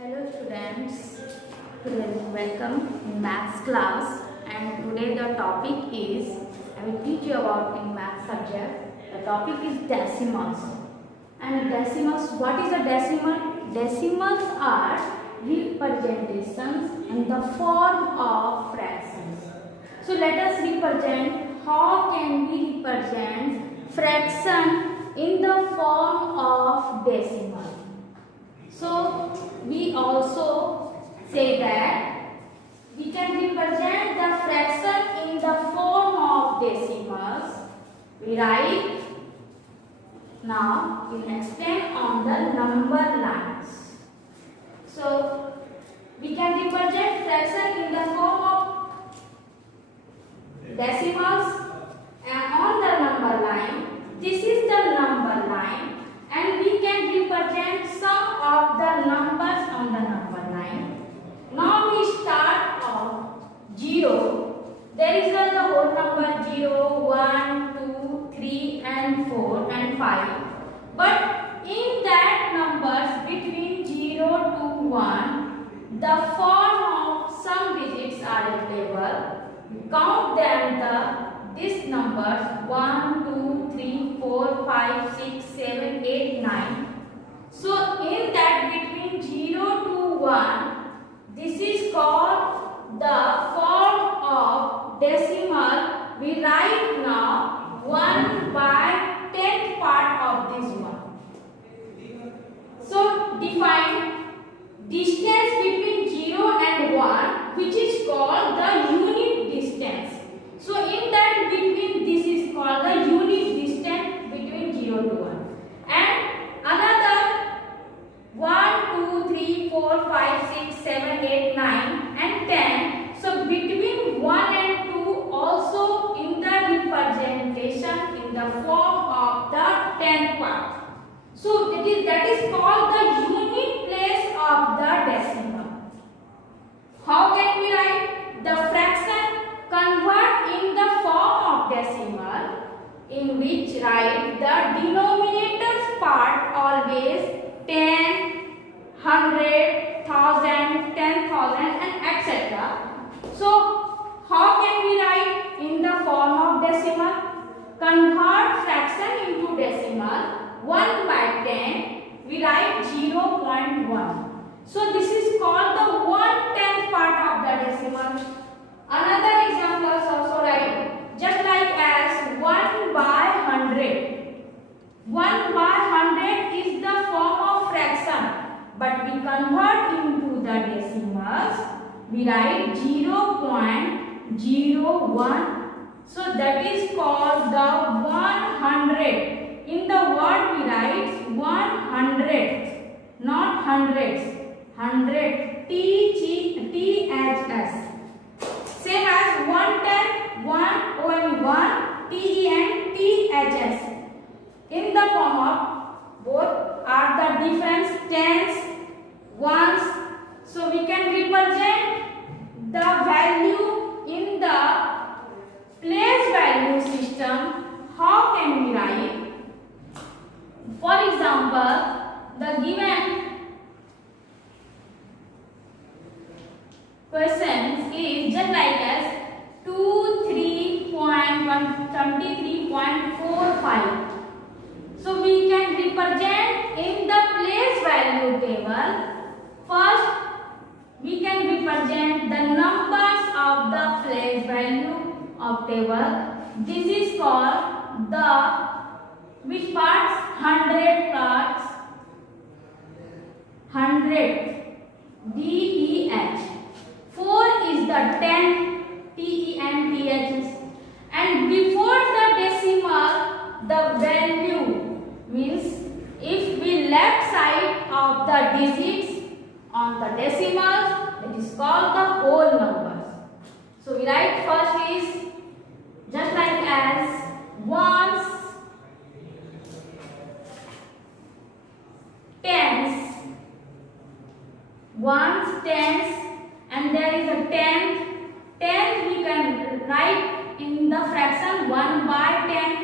Hello students, welcome in maths class, and today the topic is, I will teach you about in maths subject. The topic is decimals. And decimals, what is a decimal? Decimals are representations in the form of fractions. So let us represent, how can we represent fraction in the form of decimal? So we also say that we can represent the fraction in the form of decimals. We write, now we will explain on the number lines. So we can represent fraction in the form of decimals and on the number line. This is the number line, and we can represent some of the numbers on the number line. Now we start of 0. There is the whole number 0, 1, 2, 3 and 4 and 5. But in that numbers between 0 to 1, the form of some digits are available. We count them these numbers 1, 2, 3, 4, 5, 6, 7, 8, 9. So in that between 0 to 1, this is called the form of decimal. We write now 1 by 10th part of this one. So define distance between 0 and 1, which is called the unit distance. So in that between, this is called the unit distance between 0 to 1. And another 1, 2, 3, 4, 5, 6, 7, 8, 9 and 10. So between 1 and 2 also in the representation in the form of the 10th part. So that is called the unit place of the decimal. How can we write? The fraction convert in the form of decimal, in which write the denominator's part always 10, 100, 1000, 10,000 and etc. So how can we write in the form of decimal? Convert fraction into decimal. 1 by 10, we write 0.1. So this is called the 1/10th part of the decimal. Another example is also write, just like as 1 by 100. 1 by 100 is the form of fraction, but we convert into the decimals. We write 0.01. So that is called the 100. In the word we write 100, not hundreds. 100, THS. Same as 110, 1 TE and THS. In the form of both are the different tens, ones. So we can represent the value in the place value system. How can we write? For example, the given question is just like as 23.45. So we can represent in the place value table. First, we can represent the numbers of the place value of table. This is called the which parts? 100 parts. 100 DEH. 4 is the 10 TE and THS. And before the decimal, the value means if we left side of the digits on the decimals, it is called the whole numbers. So we write first is just like as ones, tens, ones, tens, and there is a tenth. Tenth we can write in the fraction 1 by 10,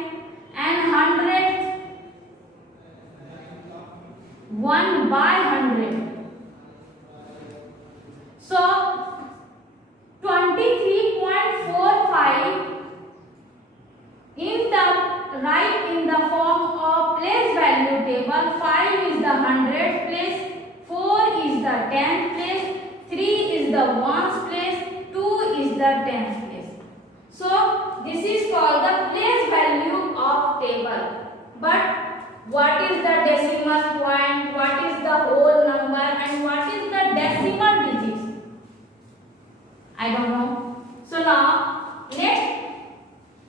and hundredth 1 by 100. I don't know. So now next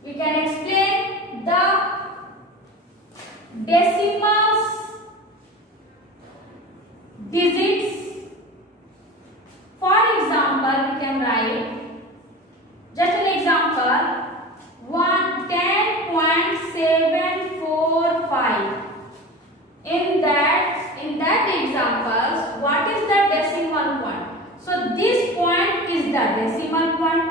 we can explain the decimals digits. For example, we can write just an example 10.745. In that examples, what is the decimal point? So this point is the decimal point.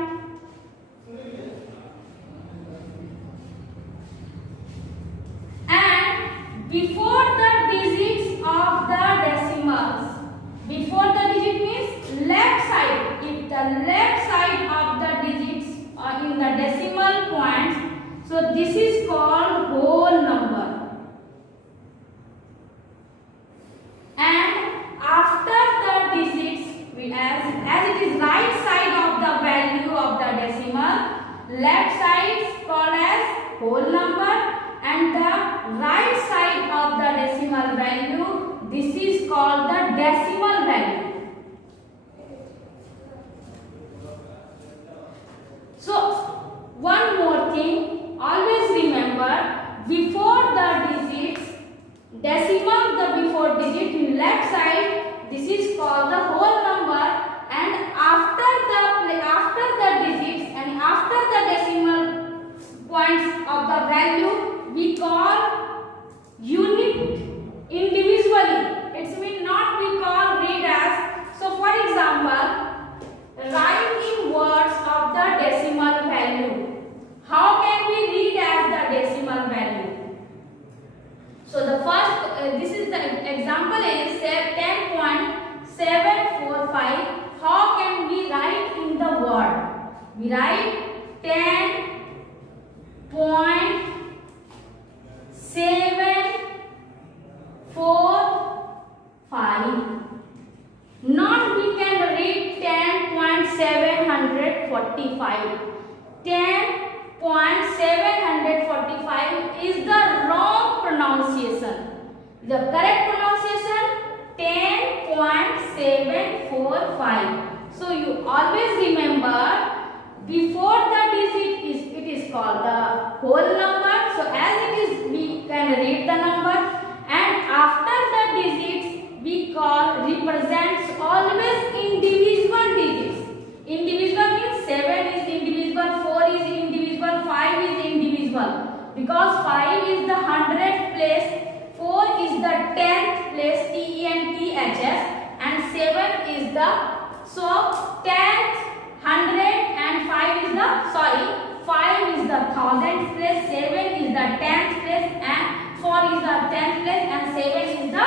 And before the digits of the decimals, before the digit means left side. If the left side of the digits are in the decimal points, so this is called whole number. And after the digits, as it is right side of the value of the decimal, left side is called as whole number, and the right side of the decimal value, this is called the decimal value. So one more thing, always remember, before the digits, decimal, the before digit in left side, this is called the whole number, and after the digits and after the decimal points of the value, we call unit individually. It means not we call read as. So for example, write in words of the decimal value. How can we read as the decimal value? So the first, this is the example is 10.745. How can we write in the word? We write 10.745. Not we can read 10.745. 10.745 is the wrong pronunciation. The correct pronunciation 10.745. So you always remember, before the digit it is called the whole number. So as it is, we can read the number, and after the digits we call represents always individual digits. Individual means 7 is individual, 4 is individual, 5 is individual. Because 5 is the 100th place, 4 is the 10th place, TENTHS, and 7 is the, so 10th, 100 and 5 is the, 5 is the 1000th place, 7 is the 10th place, and 4 is the 10th place, and 7 is the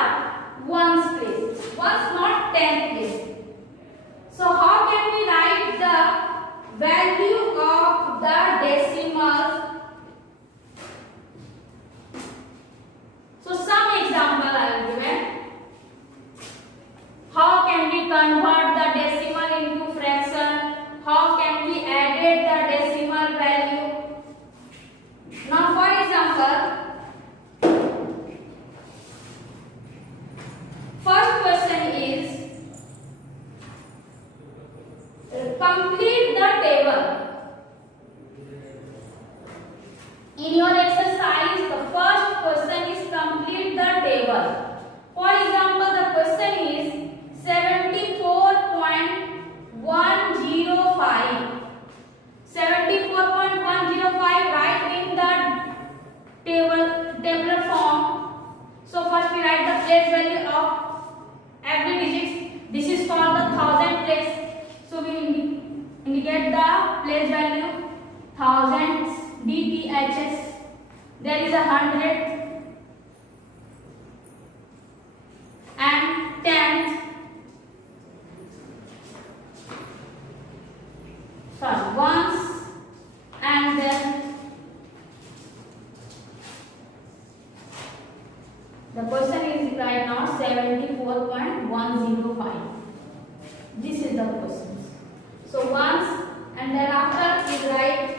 1's place. 1's not 10th place. So how can we write the value of the decimals? So some example I will give. How can we convert the decimal into fraction? How can we add the decimal value? Now for example, first question is complete the table. In your exercise, the first question is complete the table. For example, the question is 74.105. 74.105, write in the tabular form. So first we write the place value of every digit. This is called the 1000 place. So we indicate the place value, thousands, DTHS. There is 100 and 10th. Sorry, ones, and then the question is right now 74.105. This is the question. So ones, and then after is write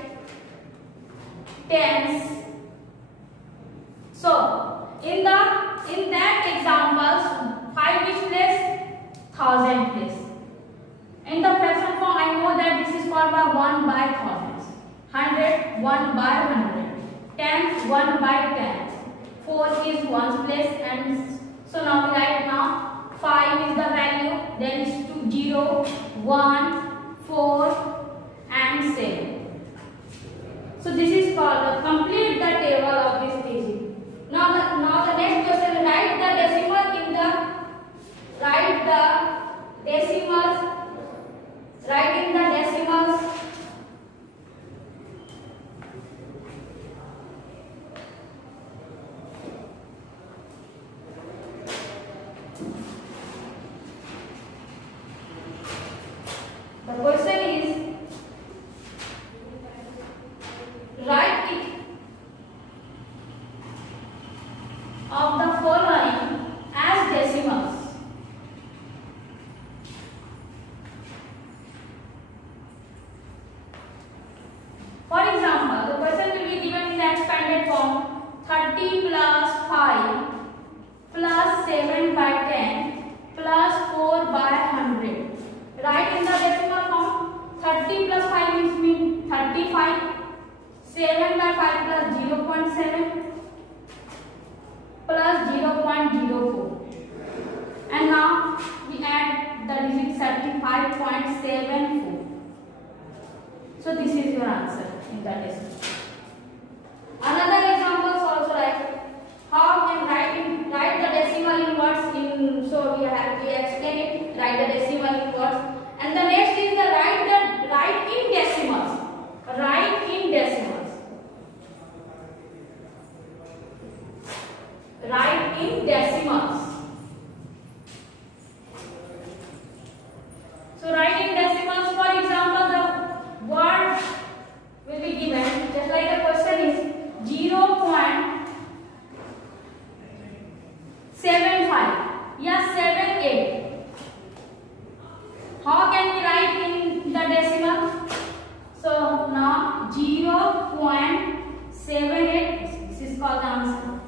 tens. So in that examples, 5 which place? 1000 place. In the fraction form, I know that this is 100, 1 by 100. 10, 1 by 10. 4 is 1's place, and so now we write now 5 is the value, then is 2, 0, 1, 4 and 7. So this is called complete the table of this digit. Now the next question, write the decimal in the decimals. Write in the decimals. The question is, write it of the following as decimals. For example, the question will be given in the expanded form 30 plus 5 plus 7 by 10 plus 4 by 100. Write in the decimal form. 30 plus 5 means 35. 7 by 5 plus 0.7 plus 0.04. And now we add the digit 35.74. So this is your answer in the decimal. Another examples also, like how can write the decimal in words in, so we explain it, write the decimal in words. And the next is the write in decimals. Write in decimals. Write in decimals. So write in decimals, for example, the word will be given, just like the question is 0.75 या 78. How can we write in the decimal? So now 0.78, this is called the answer.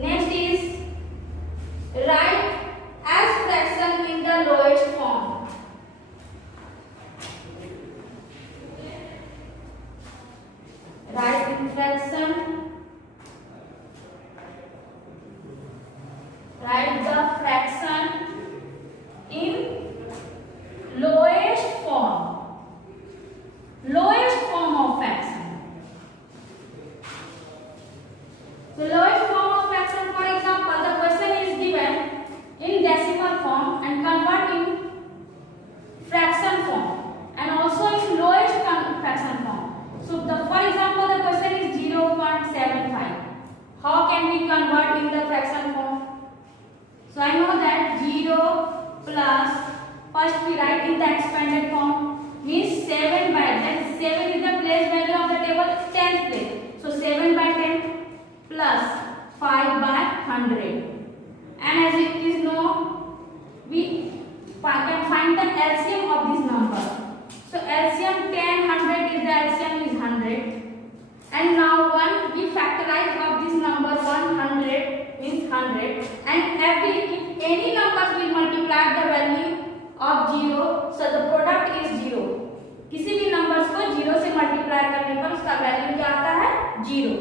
Next is write as fraction in the lowest form. Write in fraction. Write the fraction in lowest form. Lowest form of fraction. So lowest form of fraction, for example, the question is given in decimal form and convert in fraction form and also in lowest fraction form. So for example, the question is 0.75. How can we convert in the fraction form? So I know that 0 plus, first we write in the expanded form, means 7 by 10. 7 is the place value of the table, 10th place. So 7 by 10 plus 5 by 100. And as it is known, we can find the LCM of this number. So LCM 10, 100 is the LCM is 100. And now we factorize of this number 100 means 100. And if any numbers will multiply the value of 0, so the product is 0. किसी भी numbers को 0 से multiply करने पर उसका value क्या आता है? 0.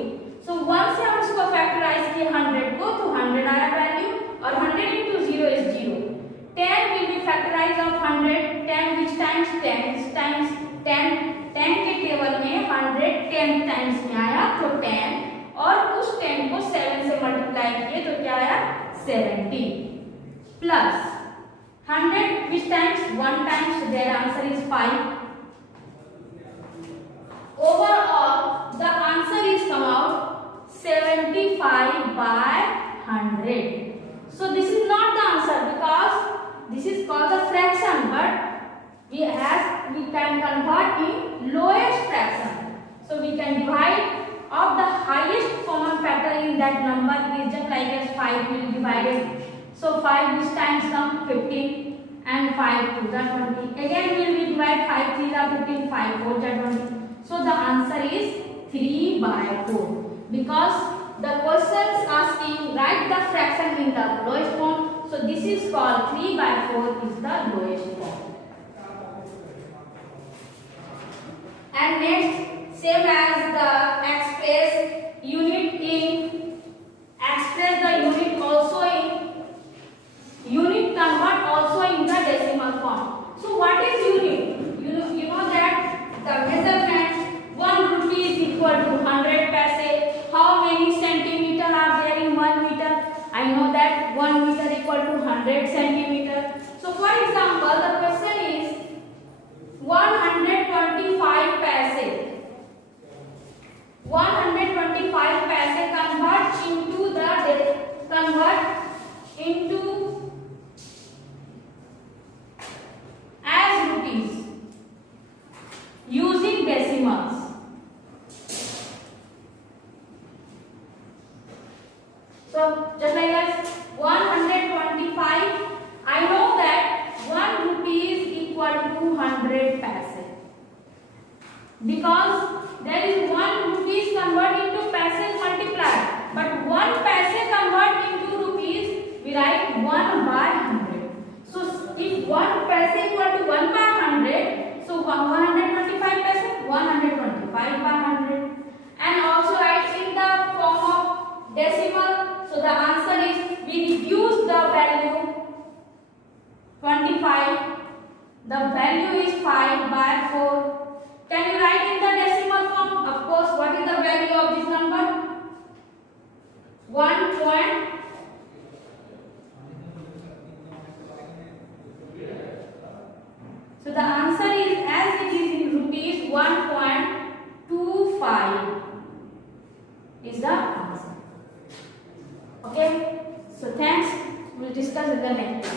So 1 से हम उसको फैक्टराइज किए 100 को, तो 100 आया वैल्यू, और 100 into 0 is 0. 10 will be factorized of 100. 10 which times 10 times 10. 10 के टेबल में 100 10 टाइम्स में आया, तो 10, और उस 10 को 7 से मल्टीप्लाई किए तो क्या आया? 70 plus 100 which times 1 times, so their answer is 5. Overall, the answer is come out 75 by 100. So this is not the answer because this is called the fraction, but we can convert in lowest fraction. So we can divide of the highest common factor in that number is just like as 5 will be divided. So 5 which times come 15 and 5 2 are 20. Again we will divide 5 3 are 15, 5 4 are 20. So the answer is 3 by 4 because the question is asking write the fraction in the lowest form. So this is called 3 by 4 is the lowest form. And next, same as the express unit also in unit convert also in the decimal form. So what is unit? You know that the measurement 1 rupee is equal to 100 paise. How many centimeter are there in 1 meter? I know that 1 meter equal to 100 centimeter. So for example, the question is 125 paise. 125 paise convert into as rupees using decimals. So just like that, 125, I know that 1 rupee is equal to 100 paise. Because there is 1 rupees convert into paise multiplied, but 1 paise convert into rupees, we write 1 by 100. So if 1 paise equal to 1 by 100, so 125 paise, 125 by 100. And also write in the form of decimal. So the answer is, we reduce the value 25. The value is 5 by 4. Can you write in the decimal form? Of course, what is the value of this number? 1 point. So the answer is, as it is in rupees, 1.25 is the answer. Okay. So thanks. We'll discuss in the next class.